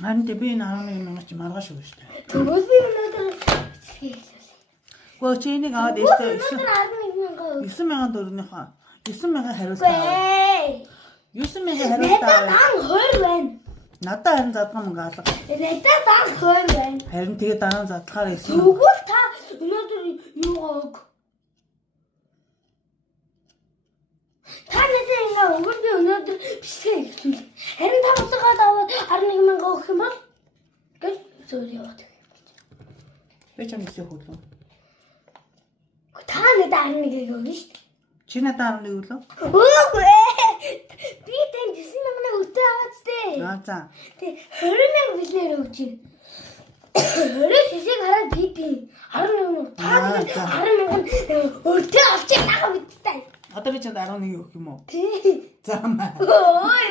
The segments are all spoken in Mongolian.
Харин би энэ 11,000 чи маргааш өгнө шүү дээ. Тэгвэл би өнөөдөр Гоо чи энийг аваад ээжтэй 11,000 9,000 9,000 хариултаа. 9,000 хариултаа. Надад дан 20 байна. Надад харин задган мөнгө алга. Надад дан 20 байна. Харин тэгээ дараа задлахаар ирсэн. Тэгвэл та өнөөдөр юу гоог? Та надад ингээ өгөр би өнөөдөр бисгээ ихлүүл. Харин та бодлогоо даваад 11,000 өгөх юм бол гэж зөөр яваад. Би ч юм ихсэх хөлөө. Та надад 11,000 өгнө шүү дээ. Чи надад 11 үлээ. Үгүй ээ. Би тань 9,000 өтөө аваад тээ. За. Тэг 20,000 билнээр өгч юм. 20 шишиг хараад би 11,000 та 10,000 өтөө авчих наа бидтэй. Одоо би чад 11 өгөх юм уу? Тий. За маа. Ой.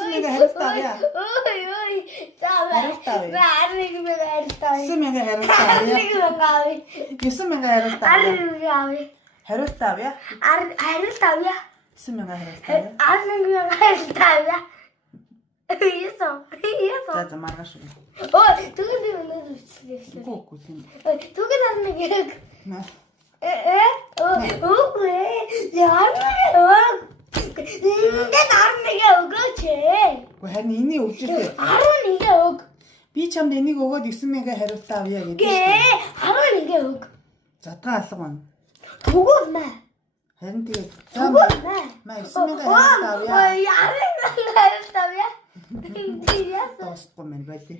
Сэмэгээ хариултаа яа. Ой. За. Хариултаа. 11,000 хариултаа. Сэмэгээ хариултаа яа. 9,000 хариултаа яа. Хариултаа яа. Хариултаа яа. 9,000 хариултаа яа. 11,000 хариултаа яа. Яа. За маргааш өгнө. Ой, тэгвэл би өнөөдөр үсчихсэн. Үгүй тийм. Тэгвэл 11,000. Наа. Үгүй. Яарна. Ингээд 11,000 өгөөч. Гэхдээ харин энийг өгч ирээ. 11,000 өг. Би чамд энийг өгөөд 9,000 хариултаа авъя гэдэг. Гээ 11,000 өг. Задгаа алга байна. Тэгвэл маа. Харин тэгээд Тэгвэл маа. маа 9,000 хариултаа авъя. Ой, 11,000 хариултаа авъя. Тоосгүй мэн байли.